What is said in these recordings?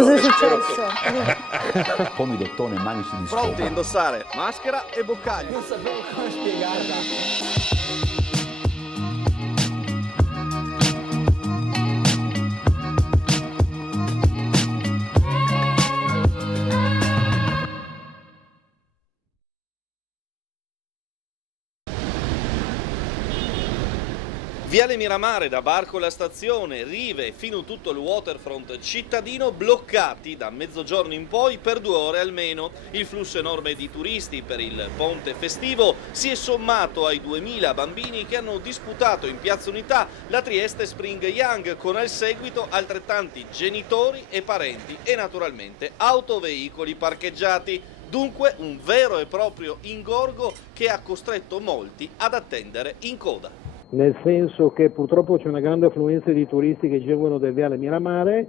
Cosa è successo? Pomidottone, manici di scopa. Pronti a indossare maschera e boccaglio. Non sapevo come spiegarla. Viale Miramare da Barcola Stazione, rive fino tutto il waterfront cittadino bloccati da mezzogiorno in poi per 2 ore almeno. Il flusso enorme di turisti per il ponte festivo si è sommato ai 2000 bambini che hanno disputato in Piazza Unità la Trieste Spring Young, con al seguito altrettanti genitori e parenti e naturalmente autoveicoli parcheggiati. Dunque un vero e proprio ingorgo che ha costretto molti ad attendere in coda. Nel senso che purtroppo c'è una grande affluenza di turisti che giungono del Viale Miramare,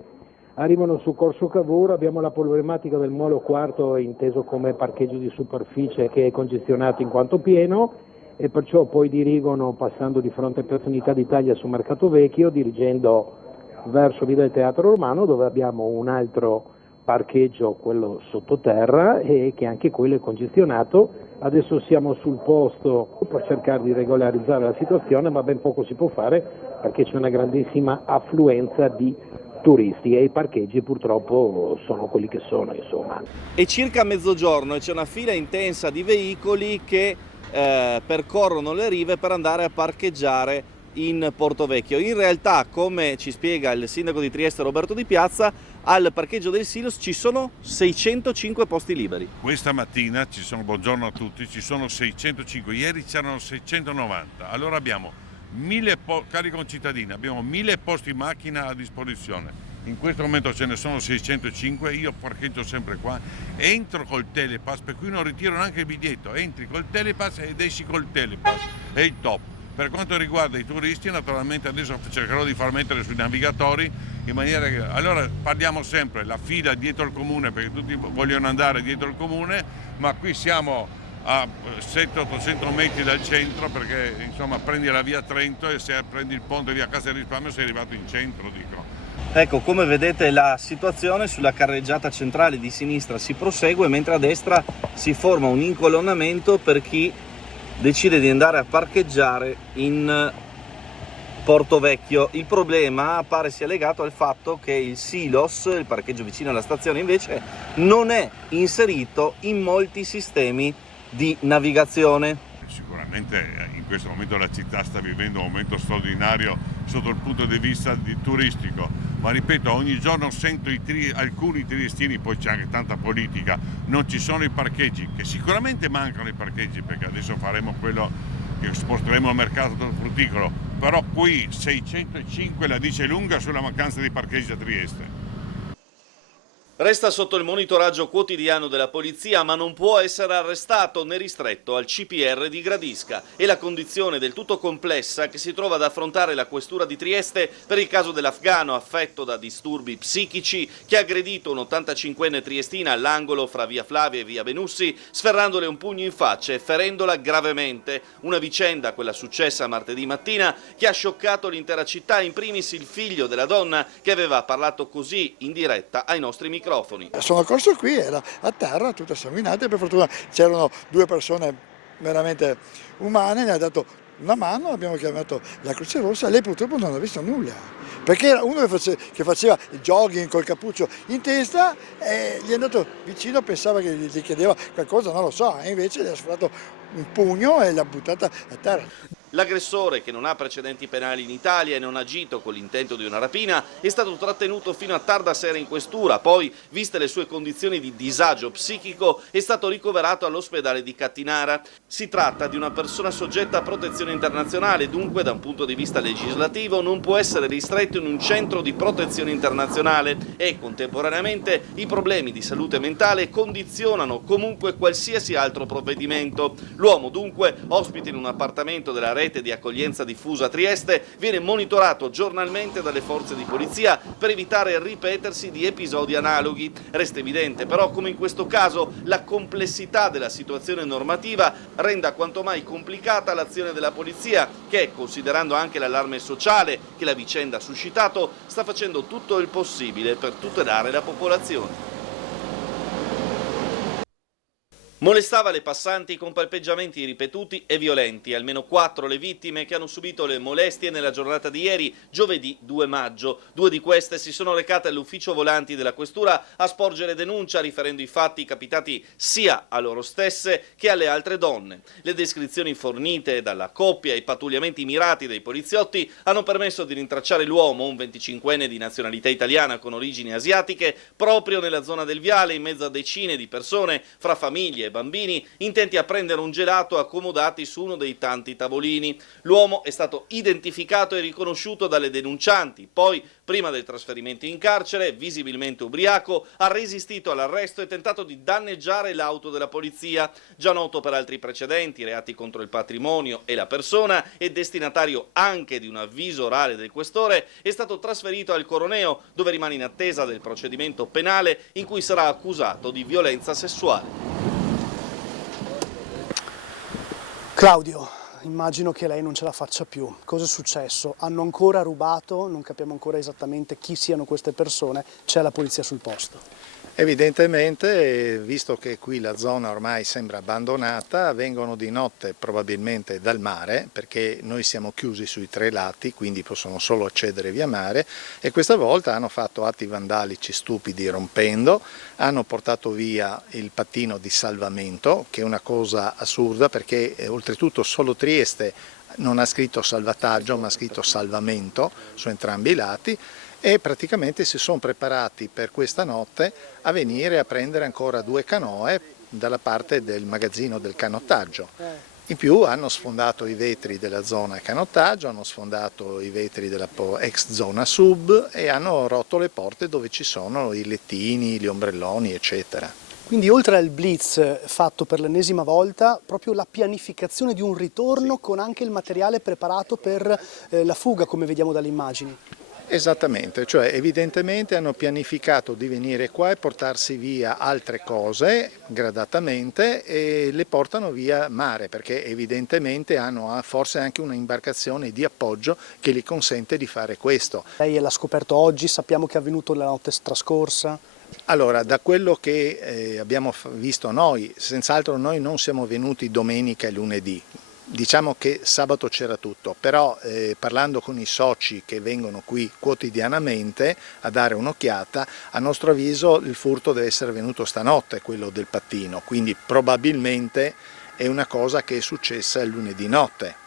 arrivano su Corso Cavour, abbiamo la problematica del molo quarto inteso come parcheggio di superficie che è congestionato in quanto pieno e perciò poi dirigono passando di fronte a Piazza Unità d'Italia su Mercato Vecchio, dirigendo verso Via del Teatro Romano dove abbiamo un altro parcheggio, quello sottoterra, e che anche quello è congestionato. Adesso siamo sul posto per cercare di regolarizzare la situazione, ma ben poco si può fare perché c'è una grandissima affluenza di turisti e i parcheggi purtroppo sono quelli che sono, insomma. È circa mezzogiorno e c'è una fila intensa di veicoli che percorrono le rive per andare a parcheggiare in Portovecchio. In realtà, come ci spiega il sindaco di Trieste Roberto Di Piazza, al parcheggio del Silos ci sono 605 posti liberi. Questa mattina ci sono, buongiorno a tutti, ci sono 605, ieri c'erano 690, allora abbiamo 1000 cari concittadini, abbiamo 1000 posti in macchina a disposizione. In questo momento ce ne sono 605, io parcheggio sempre qua, entro col Telepass, per cui non ritiro neanche il biglietto, entri col Telepass ed esci col Telepass, è il top. Per quanto riguarda i turisti, naturalmente adesso cercherò di far mettere sui navigatori in maniera che... Allora parliamo sempre, la fila dietro il comune, perché tutti vogliono andare dietro il comune, ma qui siamo a 700-800 metri dal centro, perché insomma prendi la via Trento e se prendi il ponte via Casa del Risparmio sei arrivato in centro, dico. Ecco, come vedete la situazione sulla carreggiata centrale di sinistra si prosegue, mentre a destra si forma un incolonnamento per chi decide di andare a parcheggiare in Portovecchio. Il problema pare sia legato al fatto che il Silos, il parcheggio vicino alla stazione, invece non è inserito in molti sistemi di navigazione. Sicuramente in questo momento la città sta vivendo un momento straordinario sotto il punto di vista turistico, ma ripeto, ogni giorno sento alcuni triestini, poi c'è anche tanta politica, non ci sono i parcheggi, che sicuramente mancano i parcheggi perché adesso faremo quello che sposteremo al mercato frutticolo, però qui 605 la dice lunga sulla mancanza di parcheggi a Trieste. Resta sotto il monitoraggio quotidiano della polizia, ma non può essere arrestato né ristretto al CPR di Gradisca. È la condizione del tutto complessa che si trova ad affrontare la questura di Trieste per il caso dell'afgano affetto da disturbi psichici che ha aggredito un 85enne triestina all'angolo fra via Flavia e via Benussi, sferrandole un pugno in faccia e ferendola gravemente. Una vicenda, quella successa martedì mattina, che ha scioccato l'intera città, in primis il figlio della donna che aveva parlato così in diretta ai nostri microfoni. Sono corso qui, era a terra, tutta sanguinante, per fortuna c'erano 2 persone veramente umane, ne ha dato una mano, abbiamo chiamato la Croce Rossa, lei purtroppo non ha visto nulla, perché era uno che faceva il jogging col cappuccio in testa e gli è andato vicino, pensava che gli chiedeva qualcosa, non lo so, e invece gli ha sfiorato un pugno e l'ha buttata a terra. L'aggressore, che non ha precedenti penali in Italia e non ha agito con l'intento di una rapina, è stato trattenuto fino a tarda sera in questura, poi, viste le sue condizioni di disagio psichico, è stato ricoverato all'ospedale di Cattinara. Si tratta di una persona soggetta a protezione internazionale, dunque da un punto di vista legislativo non può essere ristretto in un centro di protezione internazionale e, contemporaneamente, i problemi di salute mentale condizionano comunque qualsiasi altro provvedimento. L'uomo, dunque, ospite in un appartamento della rete di accoglienza diffusa a Trieste viene monitorato giornalmente dalle forze di polizia per evitare il ripetersi di episodi analoghi. Resta evidente però come in questo caso la complessità della situazione normativa renda quanto mai complicata l'azione della polizia che, considerando anche l'allarme sociale che la vicenda ha suscitato, sta facendo tutto il possibile per tutelare la popolazione. Molestava le passanti con palpeggiamenti ripetuti e violenti, almeno 4 le vittime che hanno subito le molestie nella giornata di ieri, giovedì 2 maggio. 2 di queste si sono recate all'ufficio volanti della questura a sporgere denuncia riferendo i fatti capitati sia a loro stesse che alle altre donne. Le descrizioni fornite dalla coppia e i pattugliamenti mirati dei poliziotti hanno permesso di rintracciare l'uomo, un 25enne di nazionalità italiana con origini asiatiche, proprio nella zona del viale in mezzo a decine di persone, fra famiglie e bambini intenti a prendere un gelato accomodati su uno dei tanti tavolini. L'uomo è stato identificato e riconosciuto dalle denuncianti, poi prima del trasferimento in carcere, visibilmente ubriaco, ha resistito all'arresto e tentato di danneggiare l'auto della polizia. Già noto per altri precedenti, reati contro il patrimonio e la persona e destinatario anche di un avviso orale del questore, è stato trasferito al Coroneo, dove rimane in attesa del procedimento penale in cui sarà accusato di violenza sessuale. Claudio, immagino che lei non ce la faccia più. Cosa è successo? Hanno ancora rubato? Non capiamo ancora esattamente chi siano queste persone. C'è la polizia sul posto. Evidentemente, visto che qui la zona ormai sembra abbandonata, vengono di notte probabilmente dal mare, perché noi siamo chiusi sui 3 lati, quindi possono solo accedere via mare, e questa volta hanno fatto atti vandalici stupidi rompendo, hanno portato via il pattino di salvamento, che è una cosa assurda perché oltretutto solo Trieste non ha scritto salvataggio ma ha scritto salvamento su entrambi i lati, e praticamente si sono preparati per questa notte a venire a prendere ancora 2 canoe dalla parte del magazzino del canottaggio. In più hanno sfondato i vetri della zona canottaggio, hanno sfondato i vetri della ex zona sub e hanno rotto le porte dove ci sono i lettini, gli ombrelloni, eccetera. Quindi oltre al blitz fatto per l'ennesima volta, proprio la pianificazione di un ritorno con anche il materiale preparato per la fuga, come vediamo dalle immagini. Esattamente, cioè evidentemente hanno pianificato di venire qua e portarsi via altre cose gradatamente e le portano via mare, perché evidentemente hanno forse anche una imbarcazione di appoggio che gli consente di fare questo. Lei l'ha scoperto oggi, sappiamo che è avvenuto la notte trascorsa. Allora, da quello che abbiamo visto noi, senz'altro noi non siamo venuti domenica e lunedì. Diciamo che sabato c'era tutto, però parlando con i soci che vengono qui quotidianamente a dare un'occhiata, a nostro avviso il furto deve essere venuto stanotte, quello del pattino, quindi probabilmente è una cosa che è successa il lunedì notte.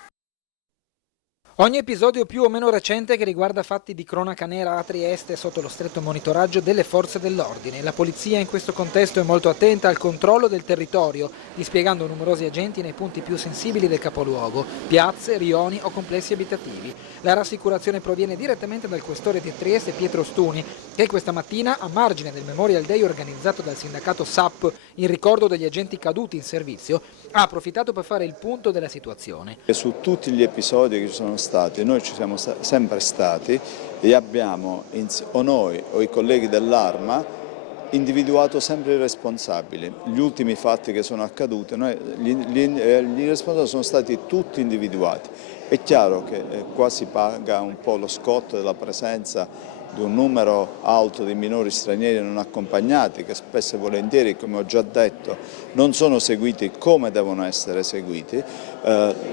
Ogni episodio più o meno recente che riguarda fatti di cronaca nera a Trieste è sotto lo stretto monitoraggio delle forze dell'ordine. La polizia in questo contesto è molto attenta al controllo del territorio, dispiegando numerosi agenti nei punti più sensibili del capoluogo, piazze, rioni o complessi abitativi. La rassicurazione proviene direttamente dal questore di Trieste Pietro Stuni, che questa mattina, a margine del Memorial Day organizzato dal sindacato SAP in ricordo degli agenti caduti in servizio, ha approfittato per fare il punto della situazione. Su tutti gli episodi che ci sono stati, noi ci siamo sempre stati e abbiamo, o noi o i colleghi dell'Arma, individuato sempre i responsabili. Gli ultimi fatti che sono accaduti, gli responsabili sono stati tutti individuati. È chiaro che qua si paga un po' lo scotto della presenza di un numero alto di minori stranieri non accompagnati che spesso e volentieri, come ho già detto, non sono seguiti come devono essere seguiti.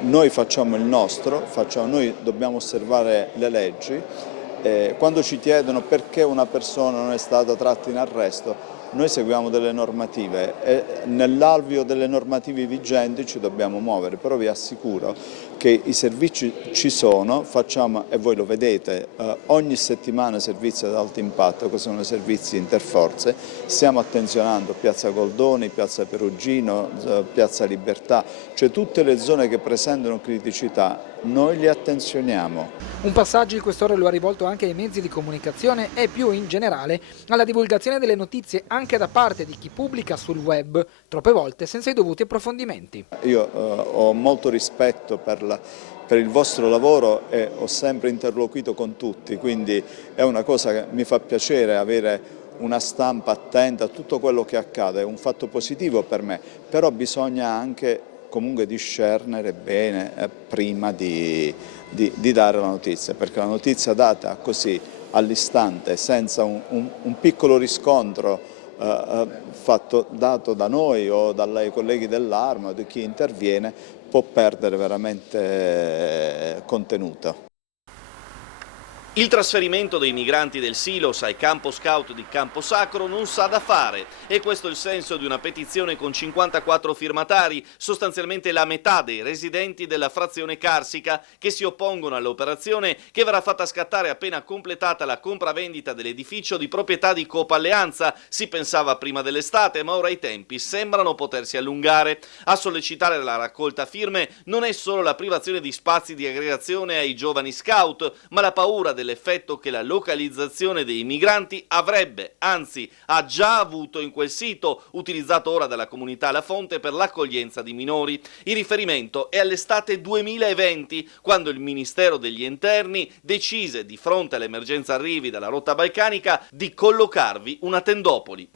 Noi facciamo il nostro, noi dobbiamo osservare le leggi. Quando ci chiedono perché una persona non è stata tratta in arresto, noi seguiamo delle normative e nell'alveo delle normative vigenti ci dobbiamo muovere, però vi assicuro che i servizi ci sono, facciamo, e voi lo vedete, ogni settimana servizi ad alto impatto, che sono servizi interforze, stiamo attenzionando Piazza Goldoni, Piazza Perugino, Piazza Libertà, cioè tutte le zone che presentano criticità, noi li attenzioniamo. Un passaggio il questore lo ha rivolto anche ai mezzi di comunicazione e più in generale alla divulgazione delle notizie anche da parte di chi pubblica sul web, troppe volte senza i dovuti approfondimenti. Io ho molto rispetto per per il vostro lavoro e ho sempre interloquito con tutti, quindi è una cosa che mi fa piacere avere una stampa attenta a tutto quello che accade, è un fatto positivo per me, però bisogna anche comunque discernere bene prima di dare la notizia, perché la notizia data così all'istante, senza un piccolo riscontro dato da noi o dai colleghi dell'Arma o di chi interviene, può perdere veramente contenuto. Il trasferimento dei migranti del Silos ai campo scout di Camposacro non sa da fare e questo è il senso di una petizione con 54 firmatari, sostanzialmente la metà dei residenti della frazione Carsica, che si oppongono all'operazione che verrà fatta scattare appena completata la compravendita dell'edificio di proprietà di Coop Alleanza. Si pensava prima dell'estate, ma ora i tempi sembrano potersi allungare. A sollecitare la raccolta firme non è solo la privazione di spazi di aggregazione ai giovani scout, ma la paura dell'effetto che la localizzazione dei migranti avrebbe, anzi ha già avuto in quel sito, utilizzato ora dalla comunità La Fonte per l'accoglienza di minori. Il riferimento è all'estate 2020, quando il Ministero degli Interni decise, di fronte all'emergenza arrivi dalla rotta balcanica, di collocarvi una tendopoli.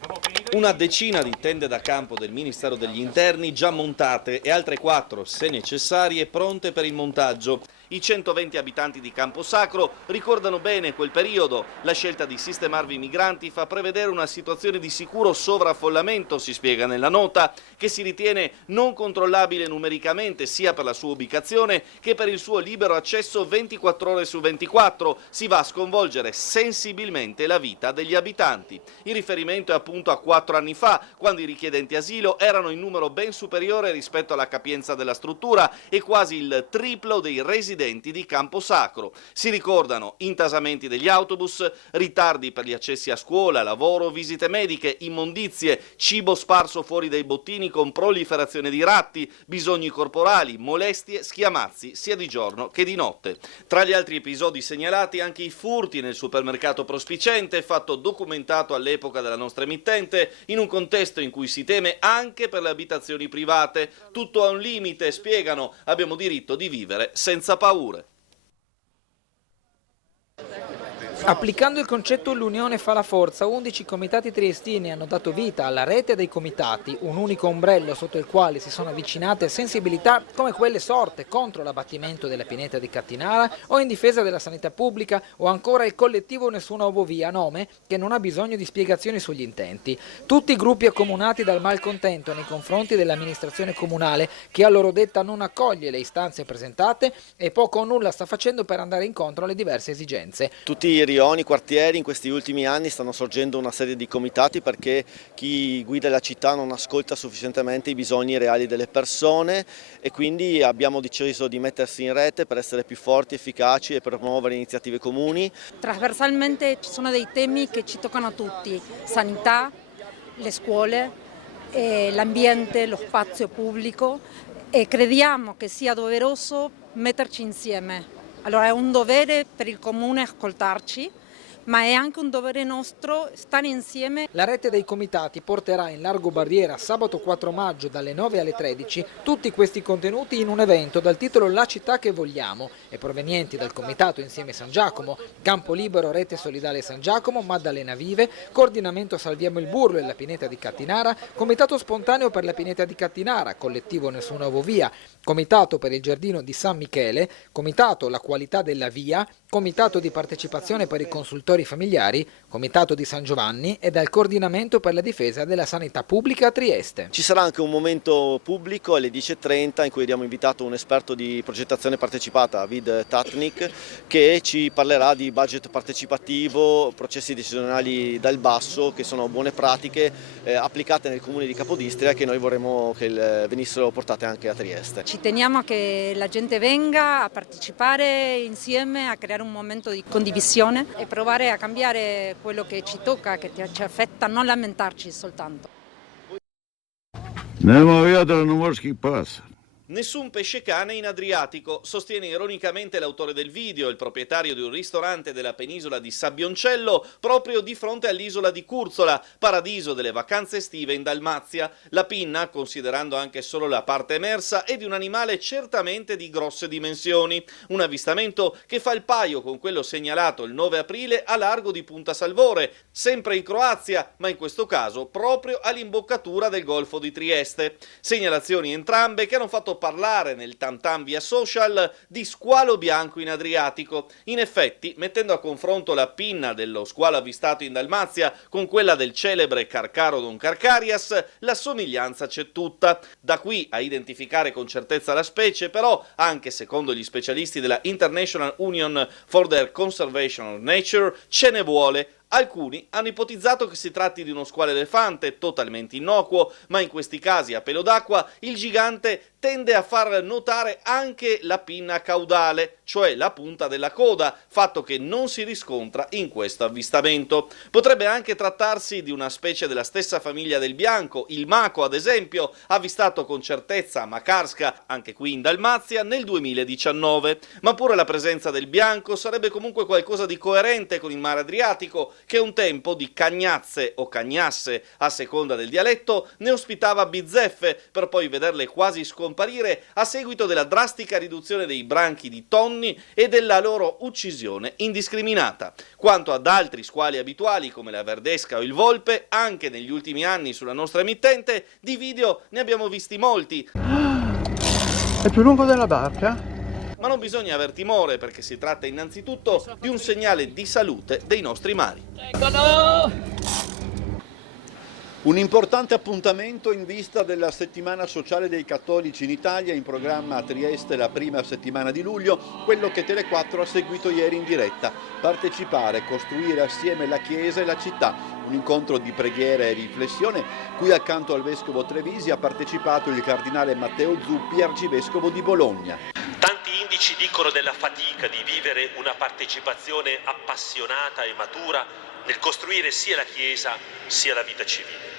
Una decina di tende da campo del Ministero degli Interni già montate e altre 4, se necessarie, pronte per il montaggio. I 120 abitanti di Camposacro ricordano bene quel periodo. La scelta di sistemarvi i migranti fa prevedere una situazione di sicuro sovraffollamento, si spiega nella nota, che si ritiene non controllabile numericamente sia per la sua ubicazione che per il suo libero accesso 24 ore su 24. Si va a sconvolgere sensibilmente la vita degli abitanti. Il riferimento è appunto a 4 anni fa, quando i richiedenti asilo erano in numero ben superiore rispetto alla capienza della struttura e quasi il triplo dei residenti di Camposacro. Si ricordano intasamenti degli autobus, ritardi per gli accessi a scuola, lavoro, visite mediche, immondizie, cibo sparso fuori dai bottini con proliferazione di ratti, bisogni corporali, molestie, schiamazzi sia di giorno che di notte. Tra gli altri episodi segnalati anche i furti nel supermercato Prospicente, fatto documentato all'epoca della nostra emittente, in un contesto in cui si teme anche per le abitazioni private. Tutto ha un limite, spiegano, abbiamo diritto di vivere senza paure. Applicando il concetto l'unione fa la forza, 11 comitati triestini hanno dato vita alla rete dei comitati, un unico ombrello sotto il quale si sono avvicinate sensibilità come quelle sorte contro l'abbattimento della pineta di Cattinara o in difesa della sanità pubblica, o ancora il collettivo Nessuna Ovovia, nome che non ha bisogno di spiegazioni sugli intenti. Tutti i gruppi accomunati dal malcontento nei confronti dell'amministrazione comunale, che a loro detta non accoglie le istanze presentate e poco o nulla sta facendo per andare incontro alle diverse esigenze. Tutti i rioni, quartieri in questi ultimi anni stanno sorgendo una serie di comitati perché chi guida la città non ascolta sufficientemente i bisogni reali delle persone e quindi abbiamo deciso di mettersi in rete per essere più forti, efficaci e per promuovere iniziative comuni. Trasversalmente ci sono dei temi che ci toccano a tutti: sanità, le scuole, l'ambiente, lo spazio pubblico, e crediamo che sia doveroso metterci insieme. Allora è un dovere per il comune ascoltarci, ma è anche un dovere nostro stare insieme. La rete dei comitati porterà in Largo Barriera sabato 4 maggio dalle 9 alle 13 tutti questi contenuti in un evento dal titolo La città che vogliamo e provenienti dal Comitato Insieme San Giacomo, Campo Libero Rete Solidale San Giacomo, Maddalena Vive, Coordinamento Salviamo il Burlo e la Pineta di Cattinara, Comitato Spontaneo per la Pineta di Cattinara, Collettivo Nessuna Ovovia, Comitato per il Giardino di San Michele, Comitato La Qualità della Via, Comitato di Partecipazione per i Consultori Familiari, Comitato di San Giovanni e dal Coordinamento per la Difesa della Sanità Pubblica a Trieste. Ci sarà anche un momento pubblico alle 10:30 in cui abbiamo invitato un esperto di progettazione partecipata, Vid Tatnik, che ci parlerà di budget partecipativo, processi decisionali dal basso, che sono buone pratiche applicate nel comune di Capodistria che noi vorremmo che venissero portate anche a Trieste. Ci teniamo a che la gente venga a partecipare insieme, a creare un momento di condivisione e provare a cambiare quello che ci tocca, che ci affetta, non lamentarci soltanto. Нема ветра, но морський пас. Nessun pesce cane in Adriatico, sostiene ironicamente l'autore del video, il proprietario di un ristorante della penisola di Sabbioncello, proprio di fronte all'isola di Curzola, paradiso delle vacanze estive in Dalmazia. La pinna, considerando anche solo la parte emersa, è di un animale certamente di grosse dimensioni. Un avvistamento che fa il paio con quello segnalato il 9 aprile a largo di Punta Salvore, sempre in Croazia, ma in questo caso proprio all'imboccatura del Golfo di Trieste. Segnalazioni entrambe che hanno fatto parlare nel tam tam via social di squalo bianco in Adriatico. In effetti, mettendo a confronto la pinna dello squalo avvistato in Dalmazia con quella del celebre Carcharodon carcarias, la somiglianza c'è tutta. Da qui a identificare con certezza la specie, però, anche secondo gli specialisti della International Union for the Conservation of Nature, ce ne vuole. Alcuni hanno ipotizzato che si tratti di uno squalo elefante totalmente innocuo, ma in questi casi a pelo d'acqua il gigante tende a far notare anche la pinna caudale, cioè la punta della coda, fatto che non si riscontra in questo avvistamento. Potrebbe anche trattarsi di una specie della stessa famiglia del bianco, il maco ad esempio, avvistato con certezza a Makarska, anche qui in Dalmazia, nel 2019. Ma pure la presenza del bianco sarebbe comunque qualcosa di coerente con il mare Adriatico, che un tempo di Cagnazze o Cagnasse, a seconda del dialetto, ne ospitava bizzeffe, per poi vederle quasi scomparire a seguito della drastica riduzione dei branchi di tonni e della loro uccisione indiscriminata. Quanto ad altri squali abituali come la verdesca o il volpe, anche negli ultimi anni sulla nostra emittente, di video ne abbiamo visti molti. È più lungo della barca? Ma non bisogna aver timore, perché si tratta innanzitutto di un segnale di salute dei nostri mari. Un importante appuntamento in vista della settimana sociale dei cattolici in Italia, in programma a Trieste la prima settimana di luglio, quello che Tele4 ha seguito ieri in diretta. Partecipare, costruire assieme la Chiesa e la città, un incontro di preghiera e riflessione, cui accanto al Vescovo Trevisi ha partecipato il Cardinale Matteo Zuppi, Arcivescovo di Bologna. Tanti indici dicono della fatica di vivere una partecipazione appassionata e matura nel costruire sia la Chiesa sia la vita civile.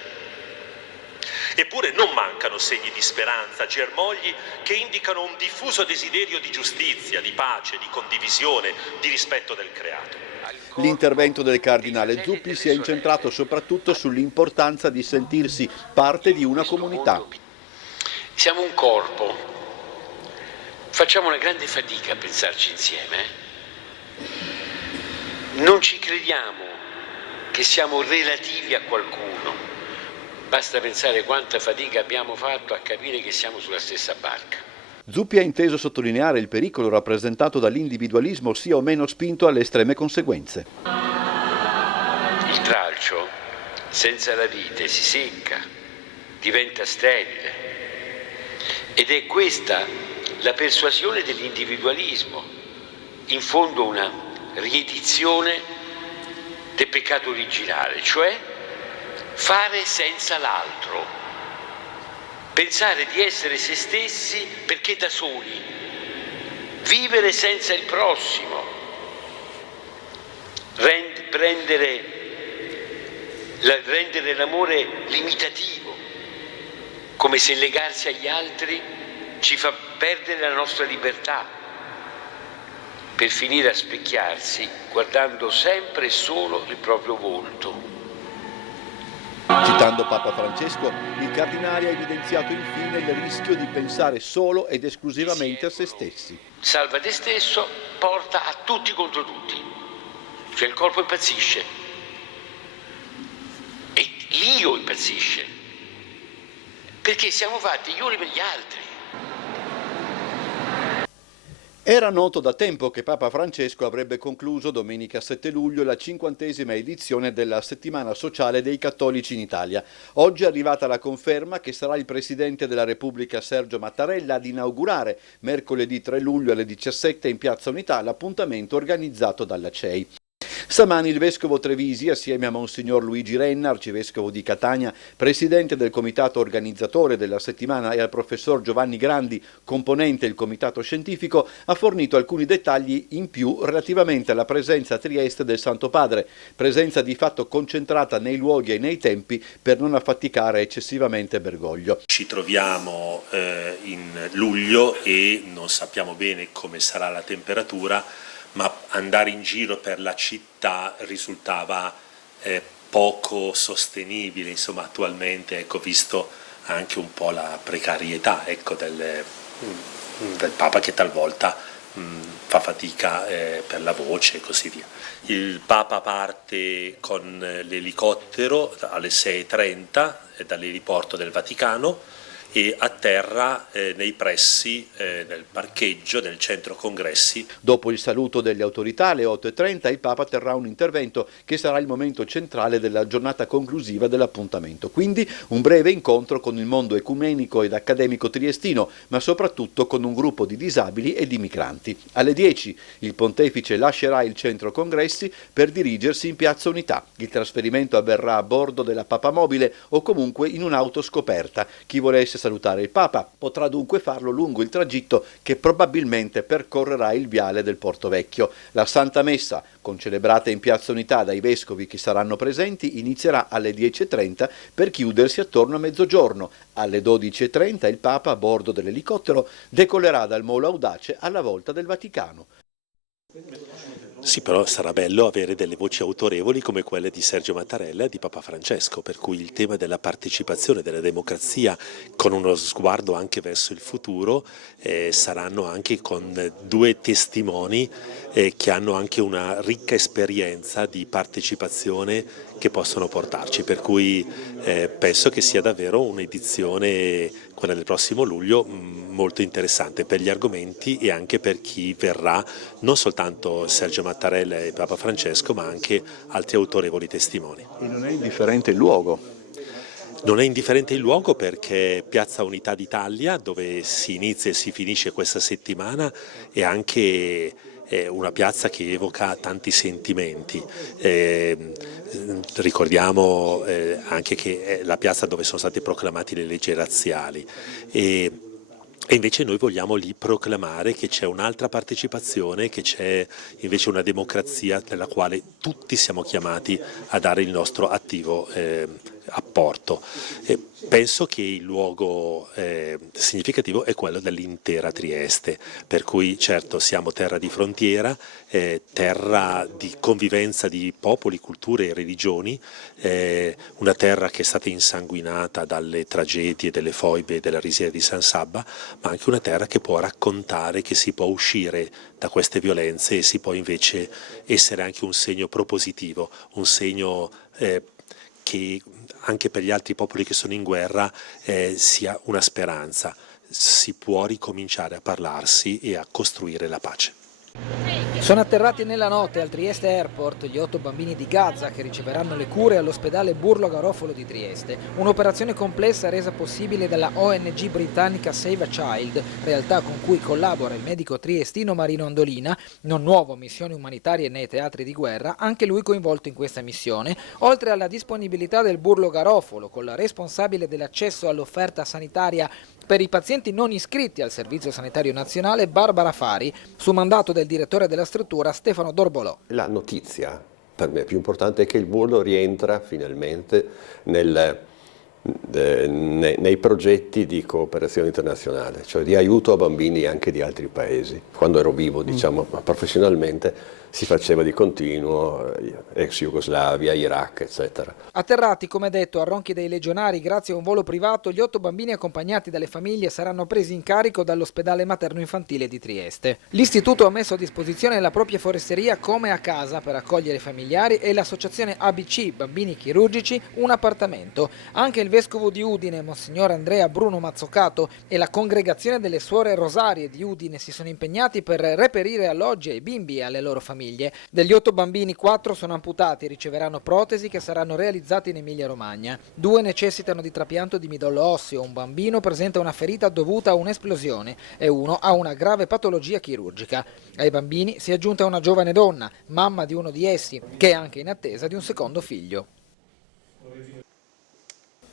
Eppure non mancano segni di speranza, germogli che indicano un diffuso desiderio di giustizia, di pace, di condivisione, di rispetto del creato. L'intervento del Cardinale Zuppi si è incentrato soprattutto sull'importanza di sentirsi parte di una comunità. Siamo un corpo, facciamo una grande fatica a pensarci insieme. Non ci crediamo che siamo relativi a qualcuno. Basta pensare quanta fatica abbiamo fatto a capire che siamo sulla stessa barca. Zuppi ha inteso sottolineare il pericolo rappresentato dall'individualismo sia o meno spinto alle estreme conseguenze. Il tralcio, senza la vite, si secca, diventa sterile. Ed è questa la persuasione dell'individualismo, in fondo una riedizione del peccato originale, cioè fare senza l'altro, pensare di essere se stessi perché da soli, vivere senza il prossimo, rendere l'amore limitativo, come se legarsi agli altri ci fa perdere la nostra libertà, per finire a specchiarsi guardando sempre e solo il proprio volto. Citando Papa Francesco, il Cardinale ha evidenziato infine il rischio di pensare solo ed esclusivamente a se stessi. Salva te stesso porta a tutti contro tutti, cioè il corpo impazzisce e l'io impazzisce, perché siamo fatti gli uni per gli altri. Era noto da tempo che Papa Francesco avrebbe concluso domenica 7 luglio la 50ª edizione della Settimana Sociale dei Cattolici in Italia. Oggi è arrivata la conferma che sarà il Presidente della Repubblica Sergio Mattarella ad inaugurare mercoledì 3 luglio alle 17 in Piazza Unità l'appuntamento organizzato dalla CEI. Stamani il vescovo Trevisi, assieme a Monsignor Luigi Renna, arcivescovo di Catania, presidente del comitato organizzatore della settimana, e al professor Giovanni Grandi, componente il comitato scientifico, ha fornito alcuni dettagli in più relativamente alla presenza a Trieste del Santo Padre, presenza di fatto concentrata nei luoghi e nei tempi per non affaticare eccessivamente Bergoglio. Ci troviamo in luglio e non sappiamo bene come sarà la temperatura, ma andare in giro per la città risultava poco sostenibile, insomma attualmente, ecco, visto anche un po' la precarietà, ecco, del Papa, che talvolta fa fatica per la voce e così via. Il Papa parte con l'elicottero alle 6:30 dall'eliporto del Vaticano e atterra nei pressi del parcheggio del centro congressi. Dopo il saluto delle autorità alle 8:30 il Papa terrà un intervento che sarà il momento centrale della giornata conclusiva dell'appuntamento. Quindi un breve incontro con il mondo ecumenico ed accademico triestino, ma soprattutto con un gruppo di disabili e di migranti. Alle 10 il pontefice lascerà il centro congressi per dirigersi in Piazza Unità. Il trasferimento avverrà a bordo della papamobile o comunque in un'auto scoperta. Chi volesse salutare il Papa potrà dunque farlo lungo il tragitto che probabilmente percorrerà il viale del Porto Vecchio. La Santa Messa, concelebrata in Piazza Unità dai vescovi che saranno presenti, inizierà alle 10:30 per chiudersi attorno a mezzogiorno. Alle 12:30 il Papa, a bordo dell'elicottero, decollerà dal Molo Audace alla volta del Vaticano. Sì, però sarà bello avere delle voci autorevoli come quelle di Sergio Mattarella e di Papa Francesco, per cui il tema della partecipazione, della democrazia, con uno sguardo anche verso il futuro, saranno anche con due testimoni che hanno anche una ricca esperienza di partecipazione che possono portarci, per cui penso che sia davvero un'edizione, quella del prossimo luglio, molto interessante per gli argomenti e anche per chi verrà, non soltanto Sergio Mattarella e Papa Francesco, ma anche altri autorevoli testimoni. E non è indifferente il luogo? Non è indifferente il luogo, perché Piazza Unità d'Italia, dove si inizia e si finisce questa settimana, è anche una piazza che evoca tanti sentimenti. Ricordiamo anche che è la piazza dove sono state proclamate le leggi razziali e invece noi vogliamo lì proclamare che c'è un'altra partecipazione, che c'è invece una democrazia nella quale tutti siamo chiamati a dare il nostro attivo apporto. Penso che il luogo significativo è quello dell'intera Trieste, per cui certo siamo terra di frontiera, terra di convivenza di popoli, culture e religioni, una terra che è stata insanguinata dalle tragedie, delle foibe e della risia di San Sabba, ma anche una terra che può raccontare che si può uscire da queste violenze e si può invece essere anche un segno propositivo, un segno che anche per gli altri popoli che sono in guerra sia una speranza. Si può ricominciare a parlarsi e a costruire la pace. Sono atterrati nella notte al Trieste Airport gli 8 bambini di Gaza che riceveranno le cure all'ospedale Burlo Garofalo di Trieste. Un'operazione complessa resa possibile dalla ONG britannica Save a Child, realtà con cui collabora il medico triestino Marino Andolina, non nuovo a missioni umanitarie nei teatri di guerra, anche lui coinvolto in questa missione, oltre alla disponibilità del Burlo Garofalo con la responsabile dell'accesso all'offerta sanitaria per i pazienti non iscritti al Servizio Sanitario Nazionale, Barbara Fari, su mandato del direttore della struttura Stefano Dorbolò. La notizia per me più importante è che il Burlo rientra finalmente nei progetti di cooperazione internazionale, cioè di aiuto a bambini anche di altri paesi. Quando ero vivo, diciamo, professionalmente, si faceva di continuo, ex Jugoslavia, Iraq, eccetera. Atterrati, come detto, a Ronchi dei Legionari grazie a un volo privato, gli 8 bambini accompagnati dalle famiglie saranno presi in carico dall'ospedale materno-infantile di Trieste. L'istituto ha messo a disposizione la propria foresteria come a casa per accogliere i familiari e l'associazione ABC Bambini Chirurgici un appartamento. Anche il vescovo di Udine, Monsignor Andrea Bruno Mazzocato, e la congregazione delle Suore Rosarie di Udine si sono impegnati per reperire alloggi ai bimbi e alle loro famiglie. famiglie. Degli 8 bambini 4 sono amputati e riceveranno protesi che saranno realizzate in Emilia-Romagna. 2 necessitano di trapianto di midollo osseo, un bambino presenta una ferita dovuta a un'esplosione e uno ha una grave patologia chirurgica. Ai bambini si è aggiunta una giovane donna, mamma di uno di essi, che è anche in attesa di un secondo figlio.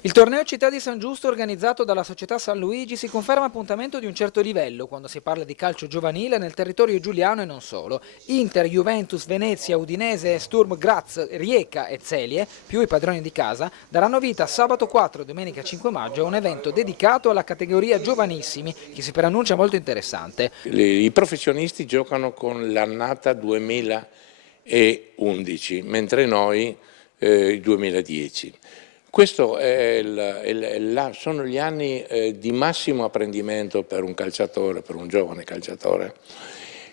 Il torneo Città di San Giusto organizzato dalla società San Luigi si conferma appuntamento di un certo livello quando si parla di calcio giovanile nel territorio giuliano e non solo. Inter, Juventus, Venezia, Udinese, Sturm Graz, Rijeka e Zelie, più i padroni di casa, daranno vita sabato 4 e domenica 5 maggio a un evento dedicato alla categoria giovanissimi che si preannuncia molto interessante. I professionisti giocano con l'annata 2011, mentre noi il 2010. Questo sono gli anni di massimo apprendimento per un calciatore, per un giovane calciatore.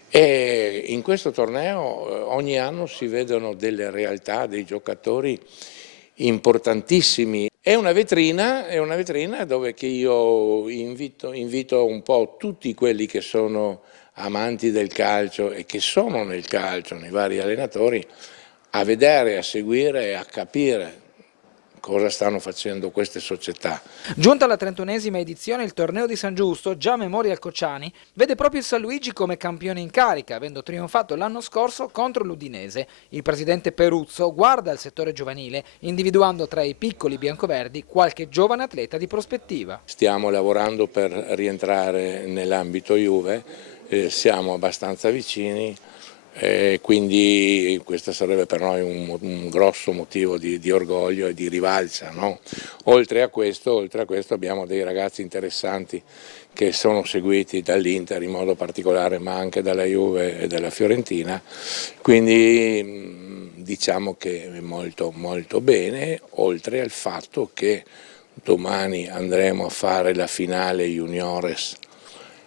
E in questo torneo ogni anno si vedono delle realtà, dei giocatori importantissimi. È una vetrina dove che io invito un po' tutti quelli che sono amanti del calcio e che sono nel calcio, nei vari allenatori, a vedere, a seguire, a capire cosa stanno facendo queste società. Giunta alla 31esima edizione, il torneo di San Giusto, già Memorial Cocciani, vede proprio il San Luigi come campione in carica, avendo trionfato l'anno scorso contro l'Udinese. Il presidente Peruzzo guarda il settore giovanile, individuando tra i piccoli biancoverdi qualche giovane atleta di prospettiva. Stiamo lavorando per rientrare nell'ambito Juve, siamo abbastanza vicini. Quindi questo sarebbe per noi un grosso motivo di orgoglio e di rivalsa, no? Oltre a questo abbiamo dei ragazzi interessanti che sono seguiti dall'Inter in modo particolare, ma anche dalla Juve e dalla Fiorentina, quindi diciamo che è molto molto bene, oltre al fatto che domani andremo a fare la finale juniores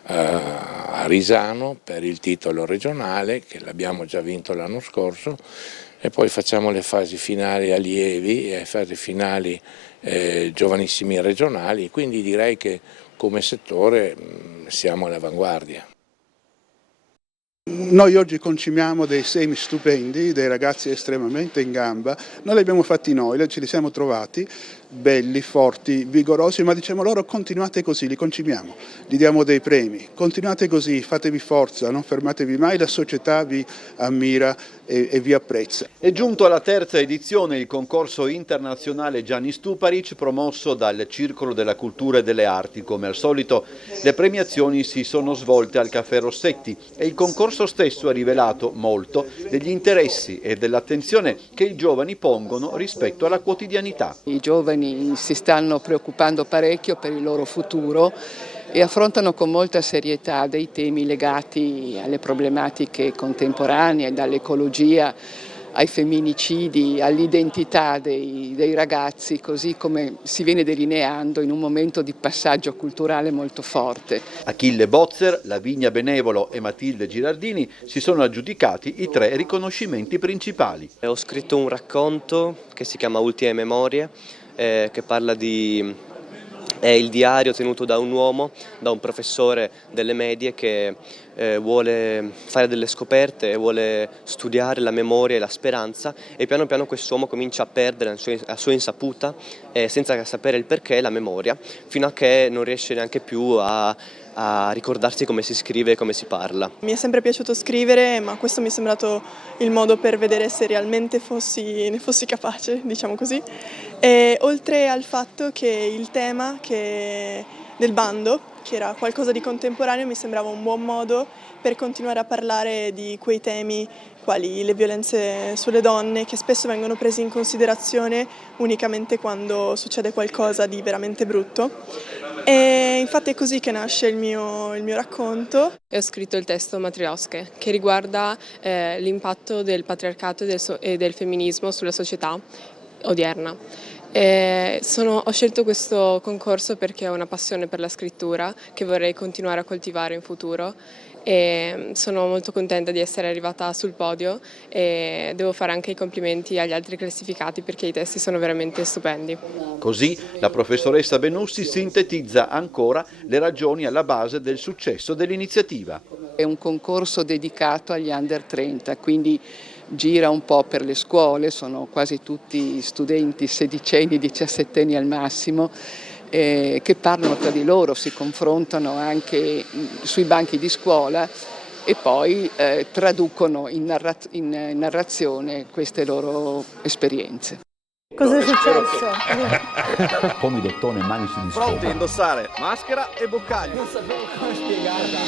a Risano per il titolo regionale, che l'abbiamo già vinto l'anno scorso, e poi facciamo le fasi finali allievi e le fasi finali giovanissimi regionali, quindi direi che come settore siamo all'avanguardia. Noi oggi concimiamo dei semi stupendi, dei ragazzi estremamente in gamba, noi li abbiamo fatti noi, ce li siamo trovati, belli, forti, vigorosi, ma diciamo loro continuate così, li concimiamo, gli diamo dei premi, continuate così, fatevi forza, non fermatevi mai, la società vi ammira e vi apprezza. È giunto alla terza edizione il concorso internazionale Gianni Stuparic promosso dal Circolo della Cultura e delle Arti. Come al solito le premiazioni si sono svolte al Caffè Rossetti e il concorso stesso ha rivelato molto degli interessi e dell'attenzione che i giovani pongono rispetto alla quotidianità. I giovani si stanno preoccupando parecchio per il loro futuro e affrontano con molta serietà dei temi legati alle problematiche contemporanee, dall'ecologia ai femminicidi, all'identità dei ragazzi, così come si viene delineando in un momento di passaggio culturale molto forte. Achille Bozzer, Lavinia Benevolo e Matilde Girardini si sono aggiudicati i 3 riconoscimenti principali. Ho scritto un racconto che si chiama Ultime Memorie, che parla di... È il diario tenuto da un uomo, da un professore delle medie che vuole fare delle scoperte e vuole studiare la memoria e la speranza, e piano piano quest'uomo comincia a perdere a sua insaputa, senza sapere il perché, la memoria, fino a che non riesce neanche più a ricordarsi come si scrive e come si parla. Mi è sempre piaciuto scrivere, ma questo mi è sembrato il modo per vedere se realmente ne fossi capace, diciamo così. E oltre al fatto che il tema del bando, che era qualcosa di contemporaneo, mi sembrava un buon modo per continuare a parlare di quei temi quali le violenze sulle donne, che spesso vengono presi in considerazione unicamente quando succede qualcosa di veramente brutto. E infatti è così che nasce il mio racconto. Ho scritto il testo Matrioske, che riguarda l'impatto del patriarcato e del femminismo sulla società odierna. Ho scelto questo concorso perché ho una passione per la scrittura che vorrei continuare a coltivare in futuro, e sono molto contenta di essere arrivata sul podio, e devo fare anche i complimenti agli altri classificati perché i testi sono veramente stupendi. Così la professoressa Benussi sintetizza ancora le ragioni alla base del successo dell'iniziativa. È un concorso dedicato agli under 30, quindi gira un po' per le scuole, sono quasi tutti studenti sedicenni, 17enni al massimo, che parlano tra di loro, si confrontano anche sui banchi di scuola e poi traducono in narrazione queste loro esperienze. Cosa è successo? Pomidottone, manici di Pronti a indossare maschera e boccaglio. Non sapevo come spiegarla.